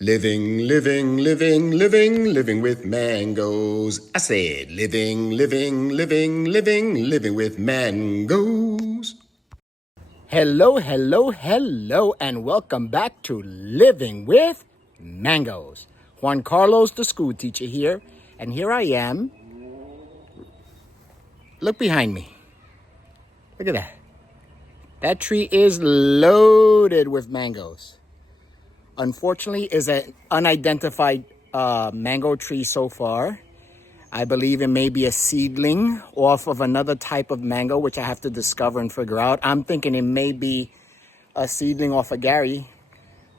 Living, living, living, living, living with mangoes. I said living, living, living, living, living with mangoes. Hello, hello, hello, and welcome back to Living with Mangoes. Juan Carlos, the school teacher here, and here I am. Look behind me. Look at that. That tree is loaded with mangoes. Unfortunately, is an unidentified mango tree so far. I believe it may be a seedling off of another type of mango, which I have to discover and figure out. I'm thinking it may be a seedling off of Gary,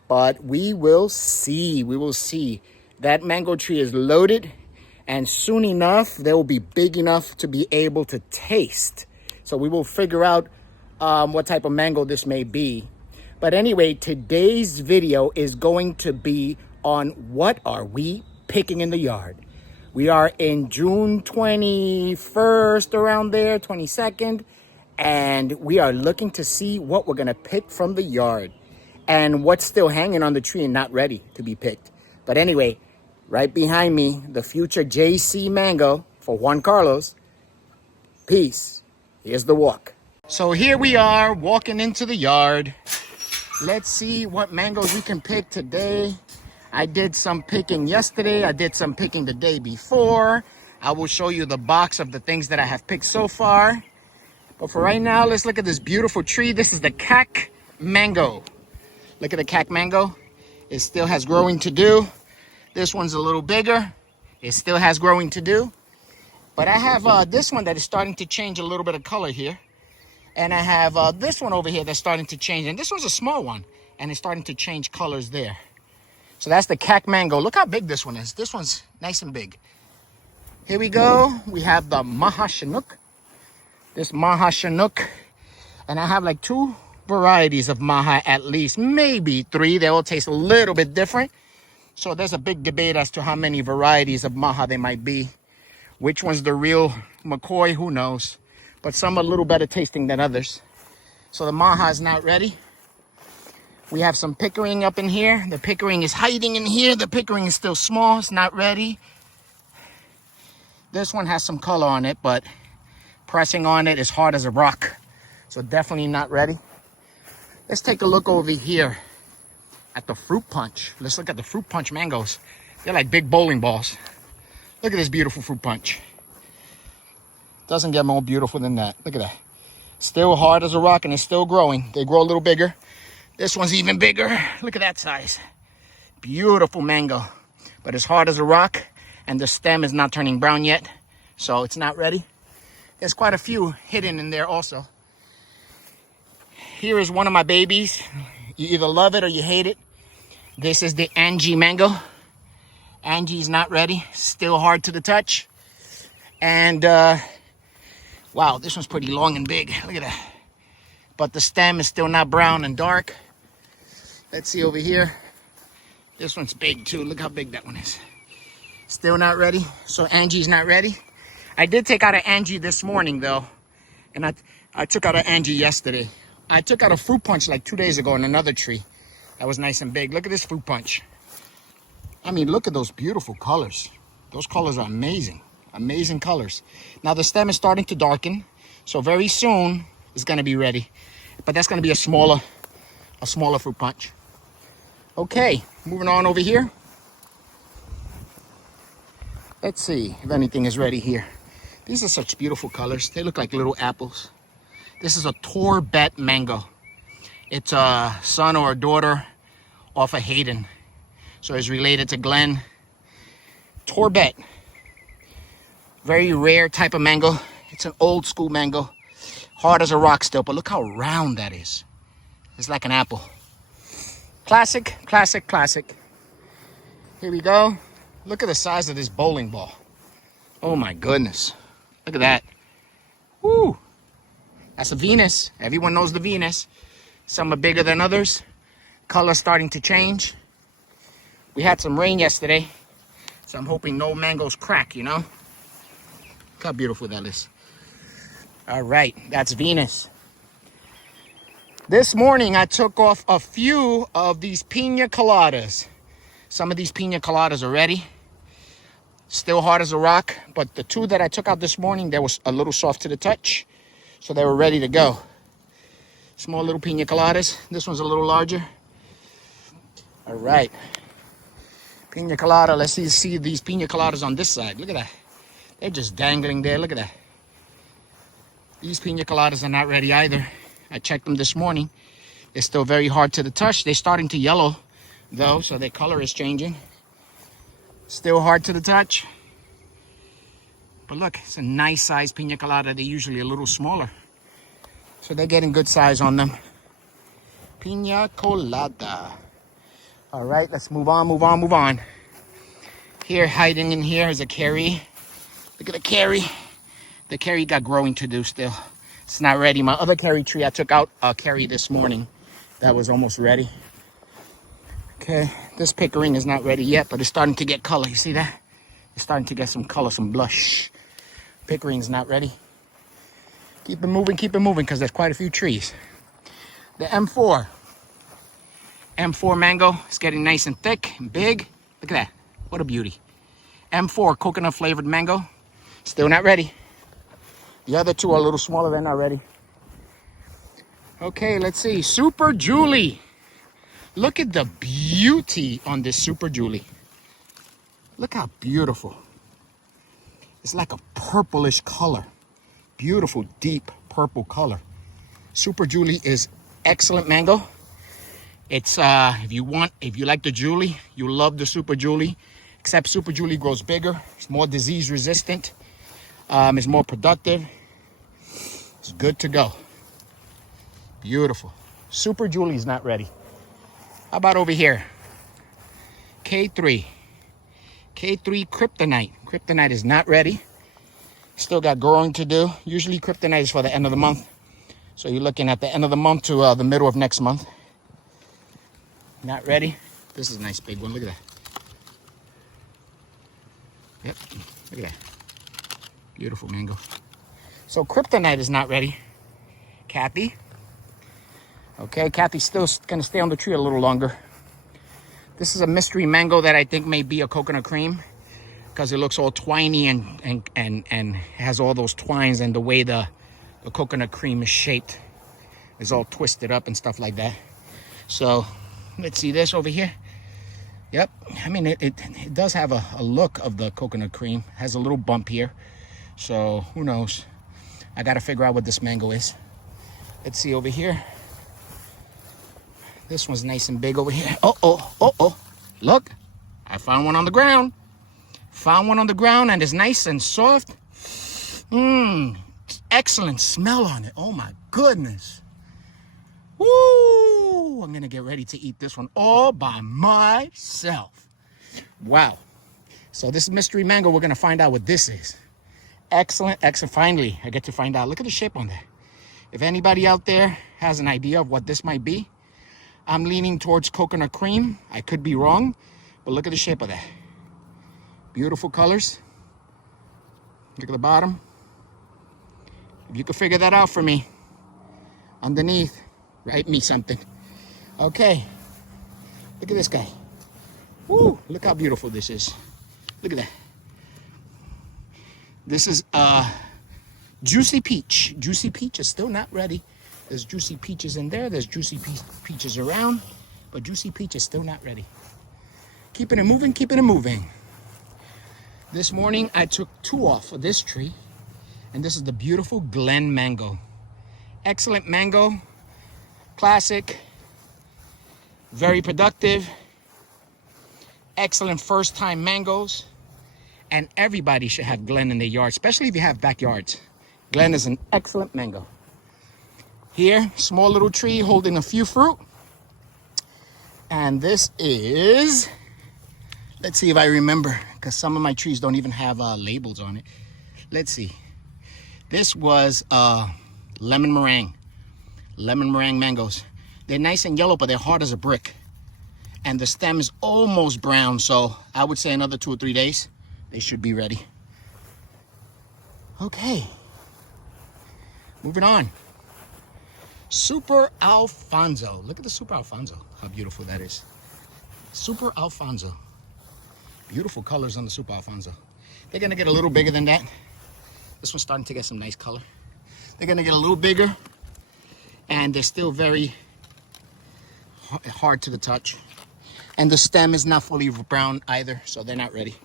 but we will see. We will see. That mango tree is loaded, and soon enough, they will be big enough to be able to taste. So we will figure out what type of mango this may be. But anyway, today's video is going to be on what are we picking in the yard. We are in June 21st, around there, 22nd, and we are looking to see what we're gonna pick from the yard and what's still hanging on the tree and not ready to be picked. But anyway, right behind me, the future JC mango for Juan Carlos. Peace. Here's the walk. So here we are walking into the yard. Let's see what mangoes we can pick today. I did some picking yesterday. I did some picking the day before. I will show you the box of the things that I have picked so far. But for right now, let's look at this beautiful tree. This is the cac mango. Look at the cac mango. It still has growing to do. This one's a little bigger. It still has growing to do. But I have this one that is starting to change a little bit of color here. And I have this one over here that's starting to change. And this one's a small one. And it's starting to change colors there. So that's the cac mango. Look how big this one is. This one's nice and big. Here we go. We have the Maha Chinook. This Maha Chinook. And I have like 2 varieties of Maha at least. Maybe 3. They all taste a little bit different. So there's a big debate as to how many varieties of Maha there might be. Which one's the real McCoy? Who knows? But some are a little better tasting than others. So the Maha is not ready. We have some Pickering up in here. The Pickering is hiding in here. The Pickering is still small. It's not ready. This one has some color on it, but pressing on it is hard as a rock. So definitely not ready. Let's take a look over here at the fruit punch. Let's look at the fruit punch mangoes. They're like big bowling balls. Look at this beautiful fruit punch. Doesn't get more beautiful than that. Look at that. Still hard as a rock and it's still growing. They grow a little bigger. This one's even bigger. Look at that size. Beautiful mango. But it's hard as a rock and the stem is not turning brown yet. So it's not ready. There's quite a few hidden in there also. Here is one of my babies. You either love it or you hate it. This is the Angie mango. Angie's not ready. Still hard to the touch. And wow, this one's pretty long and big. Look at that. But the stem is still not brown and dark. Let's see over here. This one's big too. Look how big that one is. Still not ready. So Angie's not ready. I did take out an Angie this morning though. And I took out an Angie yesterday. I took out a fruit punch like 2 days ago on another tree. That was nice and big. Look at this fruit punch. I mean, look at those beautiful colors. Those colors are amazing. Amazing colors. Now the stem is starting to darken. So very soon it's going to be ready. But that's going to be a smaller fruit punch. Okay, moving on over here. Let's see if anything is ready here. These are such beautiful colors. They look like little apples. This is a Torbet mango. It's a son or a daughter off of Hayden. So it's related to Glenn. Torbet. Very rare type of mango. It's an old school mango. Hard as a rock still, but look how round that is. It's like an apple. Classic, classic, classic. Here we go. Look at the size of this bowling ball. Oh my goodness. Look at that. Woo. That's a Venus. Everyone knows the Venus. Some are bigger than others. Color starting to change. We had some rain yesterday, so I'm hoping no mangoes crack, you know? Look how beautiful that is. All right, that's Venus. This morning, I took off a few of these Pina coladas. Some of these pina coladas are ready. Still hard as a rock, but the two that I took out this morning, they was a little soft to the touch, so they were ready to go. Small little pina coladas. This one's a little larger. All right. Pina colada. Let's see these pina coladas on this side. Look at that. They're just dangling there. Look at that. These pina coladas are not ready either. I checked them this morning. They're still very hard to the touch. They're starting to yellow, though, so their color is changing. Still hard to the touch. But look, it's a nice size pina colada. They're usually a little smaller. So they're getting good size on them. Pina colada. All right, let's move on. Here, hiding in here is a carry. Look at the carry. The carry got growing to do still. It's not ready. My other carry tree, I took out a carry this morning. That was almost ready. Okay, this pickering is not ready yet, but it's starting to get color. You see that? It's starting to get some color, some blush. Pickering's not ready. Keep it moving, because there's quite a few trees. The M4 mango is getting nice and thick and big. Look at that. What a beauty. M4 coconut flavored mango. Still not ready. The other two are a little smaller. They're not ready. Okay, let's see. Super Julie. Look at the beauty on this Super Julie. Look how beautiful. It's like a purplish color. Beautiful, deep purple color. Super Julie is excellent mango. It's, if you like the Julie, you love the Super Julie. Except Super Julie grows bigger. It's more disease resistant. It's more productive. It's good to go. Beautiful. Super Julie is not ready. How about over here? K3. K3 Kryptonite. Kryptonite is not ready. Still got growing to do. Usually Kryptonite is for the end of the month. So you're looking at the end of the month to the middle of next month. Not ready. This is a nice big one. Look at that. Yep. Look at that. Beautiful mango. So Kryptonite is not ready. Kathy. Okay, Kathy's still going to stay on the tree a little longer. This is a mystery mango that I think may be a coconut cream because it looks all twiny and has all those twines, and the way the coconut cream is shaped is all twisted up and stuff like that. So let's see this over here. Yep, I mean, it does have a look of the coconut cream. It has a little bump here. So who knows? I got to figure out what this mango is. Let's see over here. This one's nice and big over here. Oh. Look, I found one on the ground. And it's nice and soft. Excellent smell on it. Oh my goodness. Woo! I'm gonna get ready to eat this one all by myself. Wow. So this mystery mango, we're gonna find out what this is. Excellent. Finally, I get to find out. Look at the shape on that. If anybody out there has an idea of what this might be, I'm leaning towards coconut cream. I could be wrong, but look at the shape of that. Beautiful colors. Look at the bottom. If you could figure that out for me, underneath, write me something. Okay. Look at this guy. Woo! Look how beautiful this is. Look at that. This is Juicy Peach. Juicy Peach is still not ready. There's Juicy Peaches in there. There's Juicy Peaches around. But Juicy Peach is still not ready. Keeping it moving. This morning, I took 2 off of this tree. And this is the beautiful Glen mango. Excellent mango. Classic. Very productive. Excellent first-time mangoes. And everybody should have Glen in their yard, especially if you have backyards. Glen is an excellent mango. Here, small little tree holding a few fruit. And this is, let's see if I remember, because some of my trees don't even have labels on it. Let's see. This was lemon meringue mangoes. They're nice and yellow, but they're hard as a brick. And the stem is almost brown, so I would say another 2 or 3 days, they should be ready. Okay. Moving on. Super Alfonso. Look at the Super Alfonso. How beautiful that is. Super Alfonso. Beautiful colors on the Super Alfonso. They're gonna get a little bigger than that. This one's starting to get some nice color. They're gonna get a little bigger, and they're still very hard to the touch. And the stem is not fully brown either, so they're not ready.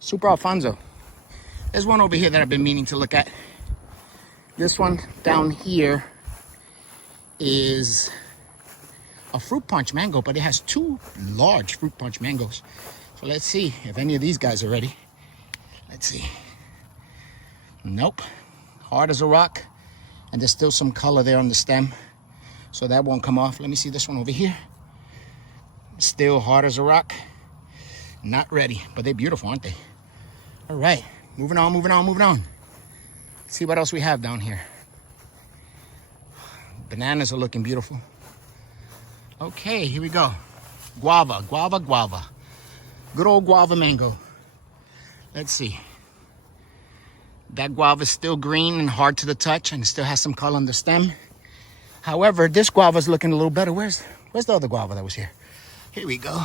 Super Alfonso. There's one over here that I've been meaning to look at. This one down here is a fruit punch mango, but it has two large fruit punch mangoes. So let's see if any of these guys are ready. Let's see. Nope. Hard as a rock. And there's still some color there on the stem, so that won't come off. Let me see this one over here. Still hard as a rock. Not ready, but they're beautiful, aren't they? All right, moving on, moving on, moving on. Let's see what else we have down here. Bananas are looking beautiful. Okay, here we go. Guava, guava, guava. Good old guava mango. Let's see. That guava is still green and hard to the touch, and it still has some color on the stem. However, this guava is looking a little better. Where's the other guava that was here? Here we go.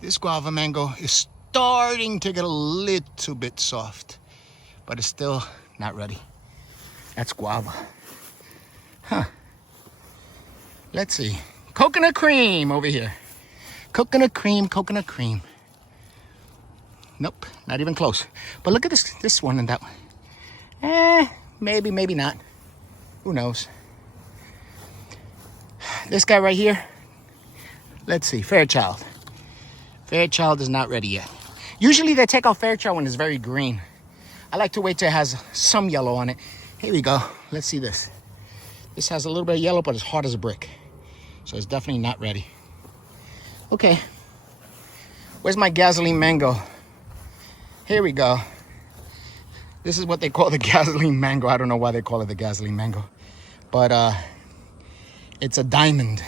This guava mango is starting to get a little bit soft, but it's still not ready. That's guava. Huh. Let's see. Coconut cream over here. Coconut cream, coconut cream. Nope, not even close. But look at this one and that one. Maybe, maybe not. Who knows? This guy right here. Let's see, Fairchild. Fairchild is not ready yet. Usually they take out Fairchild when it's very green. I like to wait till it has some yellow on it. Here we go. Let's see this. This has a little bit of yellow, but it's hard as a brick. So it's definitely not ready. Okay. Where's my gasoline mango? Here we go. This is what they call the gasoline mango. I don't know why they call it the gasoline mango. But it's a diamond.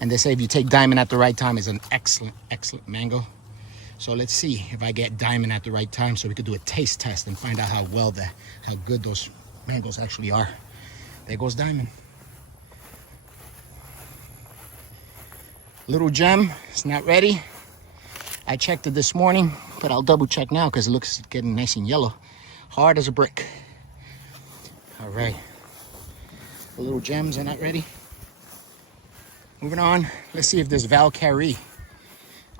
And they say if you take diamond at the right time, it's an excellent, excellent mango. So let's see if I get diamond at the right time so we could do a taste test and find out how good those mangoes actually are. There goes diamond. Little gem, it's not ready. I checked it this morning, but I'll double check now because it looks getting nice and yellow. Hard as a brick. All right. The little gems are not ready. Moving on, let's see if this Valkyrie.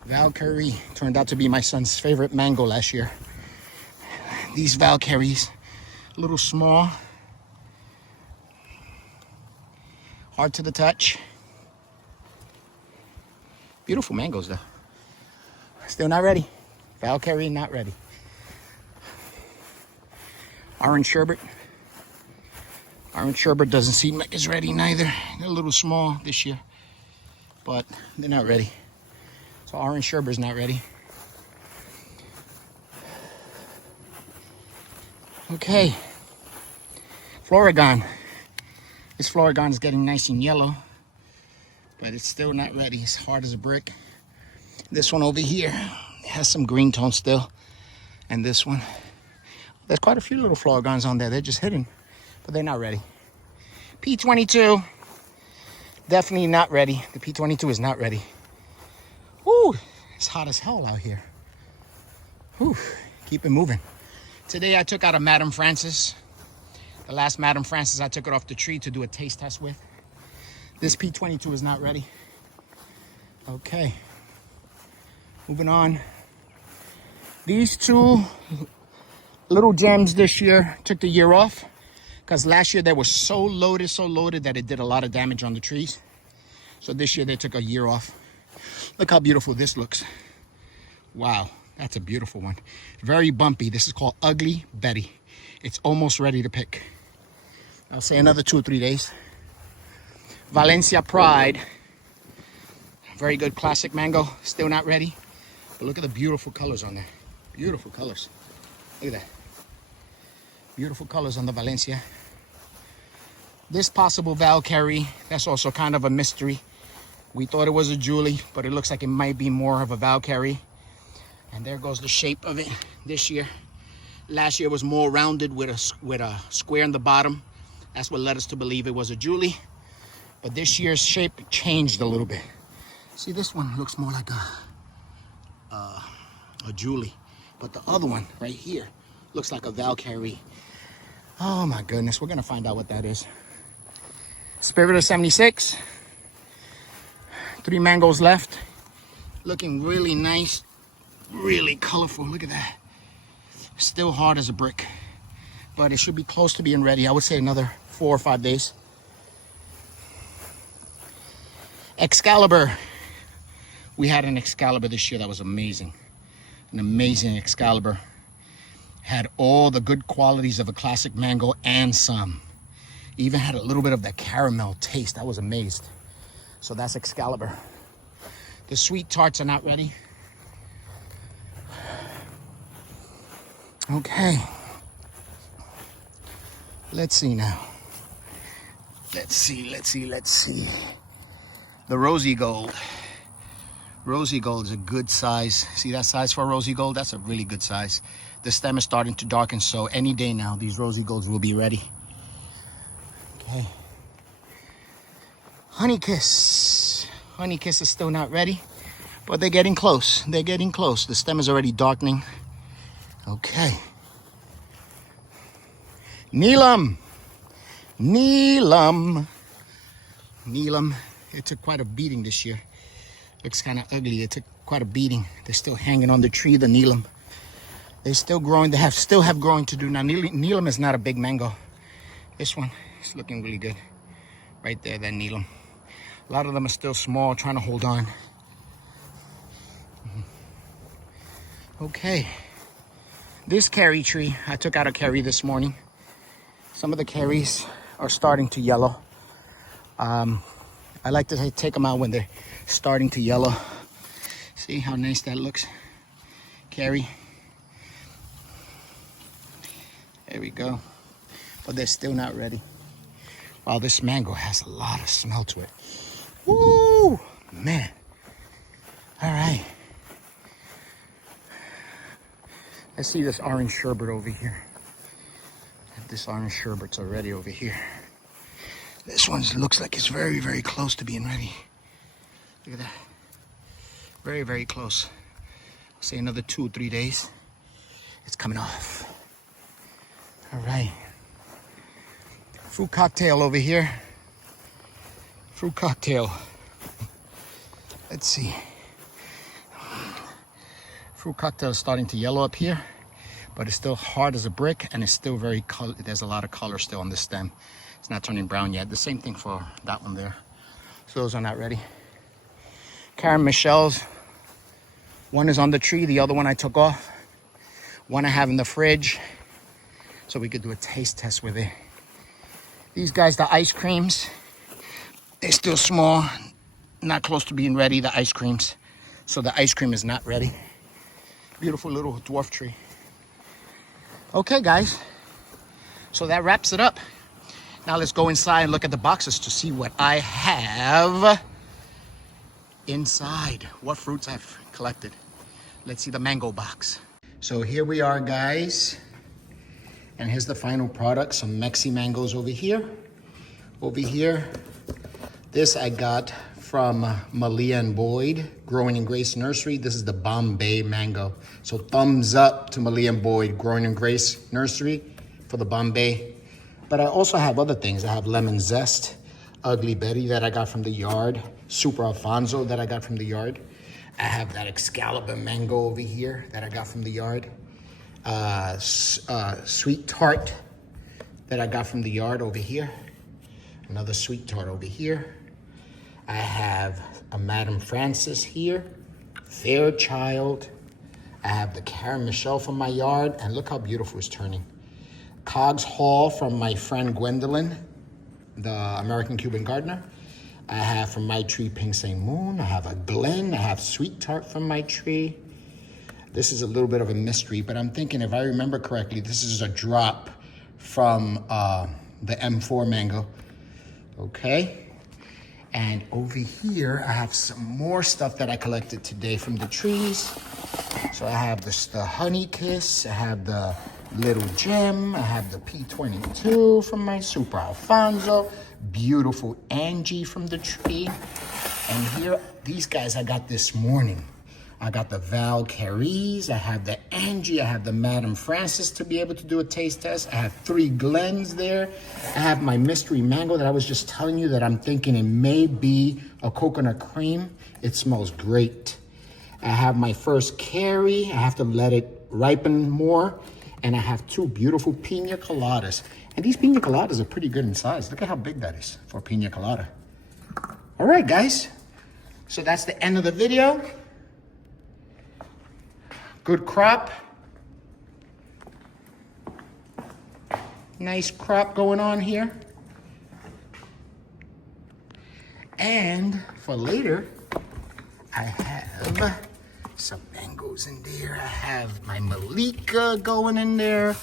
Valkyrie turned out to be my son's favorite mango last year. These Valkyries, a little small. Hard to the touch. Beautiful mangoes though. Still not ready. Valkyrie not ready. Orange sherbet. Orange sherbet doesn't seem like it's ready neither. They're a little small this year, but they're not ready. So orange sherbet is not ready. Okay. Florigon. This Florigon is getting nice and yellow, but it's still not ready. It's hard as a brick. This one over here has some green tone still. And this one, there's quite a few little Florigons on there. They're just hidden, but they're not ready. P22, definitely not ready. The P22 is not ready. Woo, it's hot as hell out here. Whew, keep it moving. Today I took out a Madame Francis. The last Madame Francis, I took it off the tree to do a taste test with. This P22 is not ready. Okay. Moving on. These two little gems this year took the year off because last year they were so loaded that it did a lot of damage on the trees. So this year they took a year off. Look how beautiful this looks. Wow, that's a beautiful one. Very bumpy. This is called Ugly Betty. It's almost ready to pick. I'll say another 2 or 3 days. Valencia Pride. Very good classic mango. Still not ready. But look at the beautiful colors on there. Beautiful colors. Look at that. Beautiful colors on the Valencia. This possible Valkyrie, that's also kind of a mystery. We thought it was a Julie, but it looks like it might be more of a Valkyrie. And there goes the shape of it this year. Last year was more rounded with a square in the bottom. That's what led us to believe it was a Julie. But this year's shape changed a little bit. See, this one looks more like a Julie, but the other one right here looks like a Valkyrie. Oh my goodness, we're gonna find out what that is. Spirit of 76. 3 mangoes left. Looking really nice, really colorful. Look at that. Still hard as a brick, but it should be close to being ready. I would say another 4 or 5 days. Excalibur. We had an Excalibur this year that was amazing. An amazing Excalibur. Had all the good qualities of a classic mango and some. Even had a little bit of that caramel taste. I was amazed. So that's Excalibur. The sweet tarts are not ready. Okay. Let's see now. Let's see. The Rosy Gold. Rosy Gold is a good size. See that size for Rosy Gold? That's a really good size. The stem is starting to darken, so any day now, these Rosy Golds will be ready. Okay. Honey Kiss. Honey Kiss is still not ready, but they're getting close. They're getting close. The stem is already darkening. Okay. Neelam. Neelam. Neelam. It took quite a beating this year. Looks kind of ugly. It took quite a beating. They're still hanging on the tree, the Neelam. They're still growing. They still have growing to do. Now, Neelam is not a big mango. This one is looking really good. Right there, that Neelam. A lot of them are still small, trying to hold on. Okay. This cherry tree, I took out a cherry this morning. Some of the cherries are starting to yellow. I like to take them out when they're starting to yellow. See how nice that looks? Cherry. There we go. But they're still not ready. Wow, this mango has a lot of smell to it. Woo! Man. All right. Let's see this orange sherbet over here. This orange sherbet's already over here. This one looks like it's very, very close to being ready. Look at that. Very, very close. I'll say another 2 or 3 days. It's coming off. All right. Fruit cocktail over here. Fruit cocktail. Let's see. Fruit cocktail is starting to yellow up here, but it's still hard as a brick, and it's still very color. There's a lot of color still on the stem. It's not turning brown yet. The same thing for that one there. So those are not ready. Karen Michelle's. One is on the tree. The other one I took off. One I have in the fridge, so we could do a taste test with it. These guys, the ice creams, they're still small, not close to being ready, the ice creams. So the ice cream is not ready. Beautiful little dwarf tree. Okay, guys. So that wraps it up. Now let's go inside and look at the boxes to see what I have inside. What fruits I've collected. Let's see the mango box. So here we are, guys. And here's the final product. Some Mexi mangoes over here. Over here. This I got from Malia and Boyd, growing in Grace Nursery. This is the Bombay mango. So thumbs up to Malia and Boyd, growing in Grace Nursery for the Bombay. But I also have other things. I have Lemon Zest, Ugly Betty that I got from the yard, Super Alfonso that I got from the yard. I have that Excalibur mango over here that I got from the yard. Sweet Tart that I got from the yard over here. Another Sweet Tart over here. I have a Madame Francis here, Fairchild. I have the Karen Michelle from my yard, and look how beautiful it's turning. Cogs Hall from my friend Gwendolyn, the American Cuban gardener. I have from my tree Pink St. Moon. I have a Glen. I have Sweet Tart from my tree. This is a little bit of a mystery, but I'm thinking, if I remember correctly, this is a drop from the M4 mango. Okay. And over here, I have some more stuff that I collected today from the trees. So I have the Honey Kiss. I have the Little Gem. I have the P22 from my Super Alfonso. Beautiful Angie from the tree. And here, these guys I got this morning. I got the Val Caries, I have the Angie, I have the Madame Francis to be able to do a taste test. I have 3 Glens there. I have my mystery mango that I was just telling you that I'm thinking it may be a coconut cream. It smells great. I have my first Carrie. I have to let it ripen more. And I have 2 beautiful Pina coladas. And these Pina coladas are pretty good in size. Look at how big that is for a Pina colada. All right, guys. So that's the end of the video. Good crop. Nice crop going on here. And for later, I have some mangoes in there. I have my Malika going in there.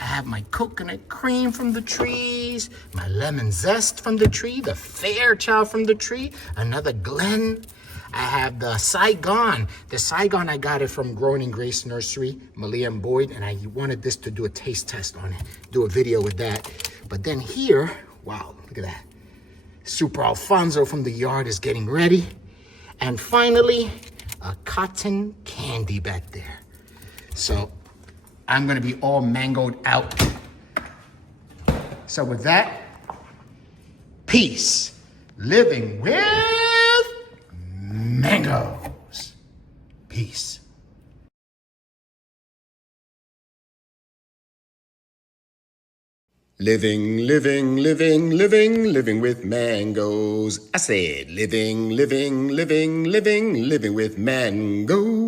I have my coconut cream from the trees, my lemon zest from the tree, the Fairchild from the tree, another Glen. I have the Saigon. The Saigon, I got it from Growing in Grace Nursery, Malia and Boyd, and I wanted this to do a taste test on it, do a video with that. But then here, wow, look at that. Super Alfonso from the yard is getting ready. And finally, a cotton candy back there. So I'm gonna be all mangoed out. So with that, peace. Living with mangoes. Peace. Living, living, living, living, living with mangoes. I said living, living, living, living, living with mangoes.